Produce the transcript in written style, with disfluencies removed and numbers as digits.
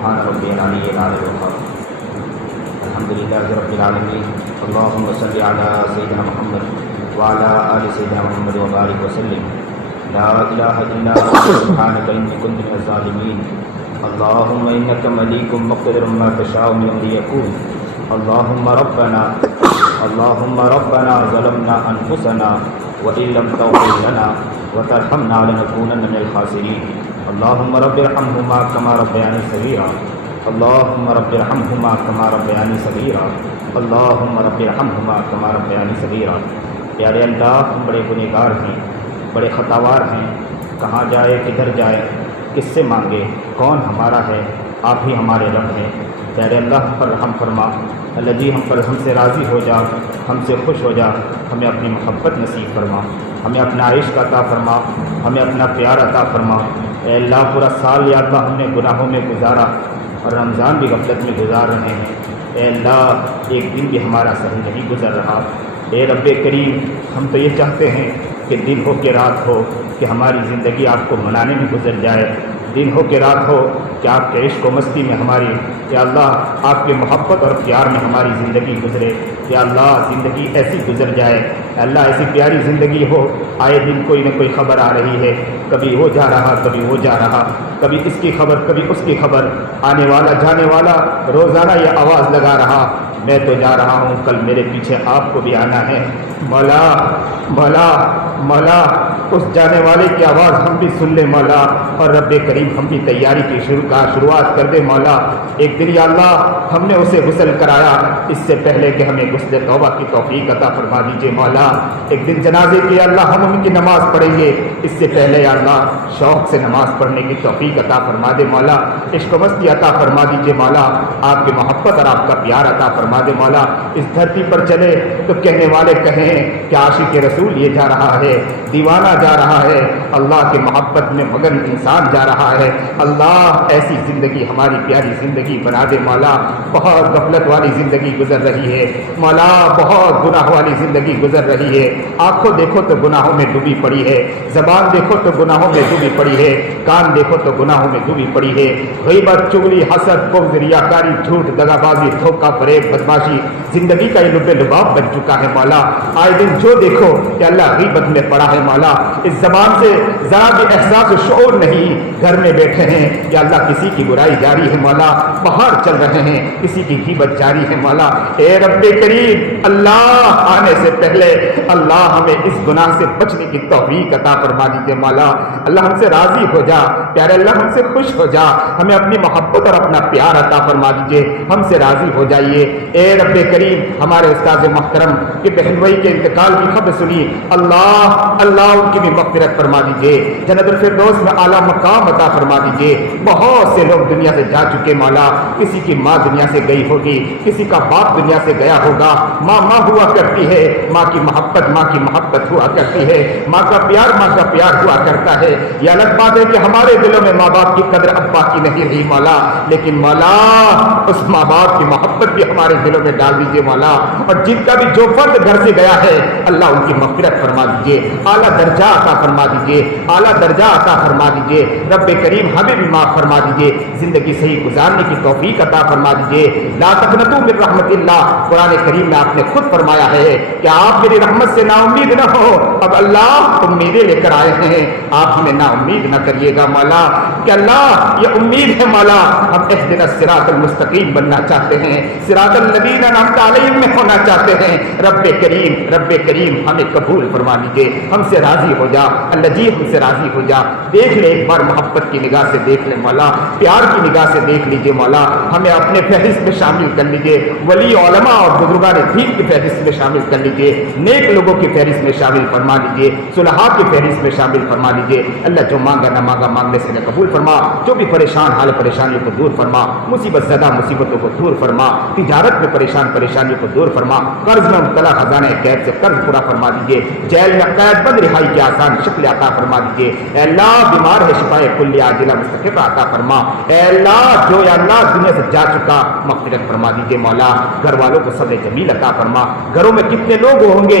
سبحان ربی العلی العلی الوقار. الحمدللہ رب العالمین. اللہم صلی علی سیدنا محمد وعلی آل سیدنا محمد وبارک وسلم. لا الہ الا انت سبحانک انی کنت من الظالمین. اللہم انک ملیک مقتدر ما تشاء من امر یکون. اللہم ربنا ظلمنا انفسنا وإن لم تغفر لنا وترحمنا لنكونن من الخاسرين. اللهم رب ارحمهما كما ربياني صغيرا. اللهم رب ارحمهما كما ربياني صغيرا. اللهم رب ارحمهما كما ربياني صغيرا. پیارے اللہ، ہم بڑے گنہگار ہیں، بڑے خطاوار ہیں. کہاں جائے، کدھر جائے، کس سے مانگے، کون ہمارا ہے؟ آپ ہی ہمارے رب ہیں. پیارے اللہ، ہم پر رحم فرما. اللہ جی، ہم سے راضی ہو جا، ہم سے خوش ہو جا. ہمیں اپنی محبت نصیب فرما، ہمیں اپنا عشق عطا فرما، ہمیں اپنا پیار عطا فرما. اے اللہ، پورا سال یا اللہ ہم نے گناہوں میں گزارا اور رمضان بھی غفلت میں گزار رہے ہیں. اے اللہ، ایک دن بھی ہمارا صحیح نہیں گزر رہا. اے رب کریم، ہم تو یہ چاہتے ہیں کہ دن ہو کہ رات ہو، کہ ہماری زندگی آپ کو منانے میں گزر جائے. دن ہو کہ رات ہو، کہ آپ کے عشق و مستی میں ہماری، یا اللہ آپ کے محبت اور پیار میں ہماری زندگی گزرے. یا اللہ، زندگی ایسی گزر جائے، اللہ ایسی پیاری زندگی ہو. آئے دن کوئی نہ کوئی خبر آ رہی ہے، کبھی وہ جا رہا، کبھی وہ جا رہا، کبھی اس کی خبر، کبھی اس کی خبر. آنے والا جانے والا روزانہ یہ آواز لگا رہا، میں تو جا رہا ہوں، کل میرے پیچھے آپ کو بھی آنا ہے. مولا مولا مولا، اس جانے والے کی آواز ہم بھی سن لیں مولا. اور رب کریم، ہم بھی تیاری کی شروعات کر دیں مولا. ایک دن یا اللہ ہم نے اسے غسل کرایا، اس سے پہلے کہ ہمیں غسل توبہ کی توفیق عطا فرما دیجیے مولا. ایک دن جنازے کی اللہ ہم ان کی نماز پڑھیں گے، اس سے پہلے یا اللہ شوق سے نماز پڑھنے کی توفیق عطا فرما دے مولا. عشق و مستی عطا فرما دیجیے مولا. آپ کی محبت اور آپ کا پیار عطا فرما دے مولا. اس دھرتی پر چلے تو کہنے والے کہیں کہ عاشق رسول یہ جا رہا ہے، دیوانہ جا رہا ہے، اللہ کی محبت میں مگن انسان جا رہا ہے. اللہ ایسی زندگی ہماری پیاری زندگی بنا دے مولا. بہت غفلت والی زندگی گزر رہی ہے مولا، بہت گناہ والی زندگی گزر رہی ہے. آنکھوں دیکھو تو گناہوں میں ڈوبی پڑی ہے، زبان دیکھو تو گناہوں میں ڈوبی پڑی ہے، کان دیکھو تو گناہوں میں ڈوبی پڑی ہے. غیبت، چغلی، حسد، بغض، ریاکاری، جھوٹ، دغابازی، دھوکہ، فریب، بدماشی زندگی کا یہ لب لباب بن چکا ہے مولا. آئے دن جو دیکھو کہ اللہ غیبت میں پڑا ہے مولا. اس زبان سے ذرا بھی احساس و شعور نہیں. گھر میں بیٹھے ہیں یا اللہ کسی کی برائی جاری ہے مولا، باہر چل رہے ہیں کسی کی غیبت جاری ہے مولا. اے رب کریم، اللہ آنے سے پہلے اللہ ہمیں اس گناہ سے بچنے کی توفیق عطا فرما دیجیے مولا. اللہ ہم سے راضی ہو جا، پیارے اللہ ہم سے خوش ہو جا. ہمیں اپنی محبت اور اپنا پیار عطا فرما دیجیے، ہم سے راضی ہو جائیے. اے رب کریم، ہمارے استاد محترم کے بہن بھائی کے انتقال کی خبر سنی، اللہ ان کی بھی مغفرت فرما دیجیے، جنت الفردوس میں اعلیٰ مقام عطا فرما دیجیے. بہت سے لوگ دنیا سے جا چکے مولا. کسی کی ماں دنیا سے گئی ہوگی، کسی کا باپ دنیا سے گیا ہوگا. ماں ہوا کرتی ہے، ماں کی محبت ہوا کرتی ہے، ماں کا پیار ہوا کرتا ہے. یہ الگ بات ہے کہ ہمارے دلوں میں ماں باپ کی قدر اب باقی نہیں رہی مولا، لیکن مولا اس ماں باپ کی محبت بھی ہمارے دلوں میں ڈال دیجیے مولا. اور جن کا بھی جو فرد گھر سے گیا ہے اللہ ان کی مغفرت فرما دیجیے، اعلیٰ درجہ عطا فرما دیجیے، اعلیٰ درجہ عطا فرما دیجیے. رب کریم، ہمیں بھی معاف فرما دیجیے، زندگی صحیح گزارنے کی توفیق عطا فرما دیجیے. لا تقنطوا من رحمت اللہ، قرآن کریم میں آپ نے خود فرمایا ہے کہ آپ میری رحمت سے نا امید نہ ہو. اب اللہ امیدیں لے کر آئے ہیں، آپ ہمیں نا امید نہ کریے گا مولا. کہ اللہ یہ امید ہے مولا، ہم اہدنا الصراط المستقیم بننا چاہتے ہیں، صراط الذین انعمت علیہم میں ہونا چاہتے ہیں. رب کریم ہمیں قبول فرما لیجیے، ہم سے راضی ہو جا. اللہ جی ہم سے راضی ہو جا. دیکھ لے ایک بار محبت کی نگاہ سے دیکھ لے مولا، پیار کی نگاہ سے دیکھ لیجیے مولا. ہمیں اپنے فہرست میں شامل کر لیجیے، ولی علماء اور بزرگان دین کی فہرست میں شامل کر لیجیے، نیک لوگوں کی فہرست میں شامل فرما لیجیے، صلحاء کی فہرست میں شامل فرما لیجیے. اللہ جو مانگا نہ مانگا مانگنے سے نہ قبول فرما. جو بھی پریشان حال پریشانیوں کو دور فرما، مصیبت زدہ مصیبتوں کو دور فرما، تجارت میں پریشانیوں کو دور فرما، قرض میں مبتلا خزانہ قید سے قرض پورا فرما دیجیے، جیل میں قید بند رہائی کی آسان شکل عطا فرما دیجیے. اے اللہ بیمار ہے شفائے کلی عاجلہ مستقبہ عطا فرما. اے اللہ جو یا اللہ دنیا سے جا چکا مغفرت فرما دیجیے مولا. گھر والوں کو صبر جمیل عطا فرما. گھروں میں کتنے لوگ ہوں گے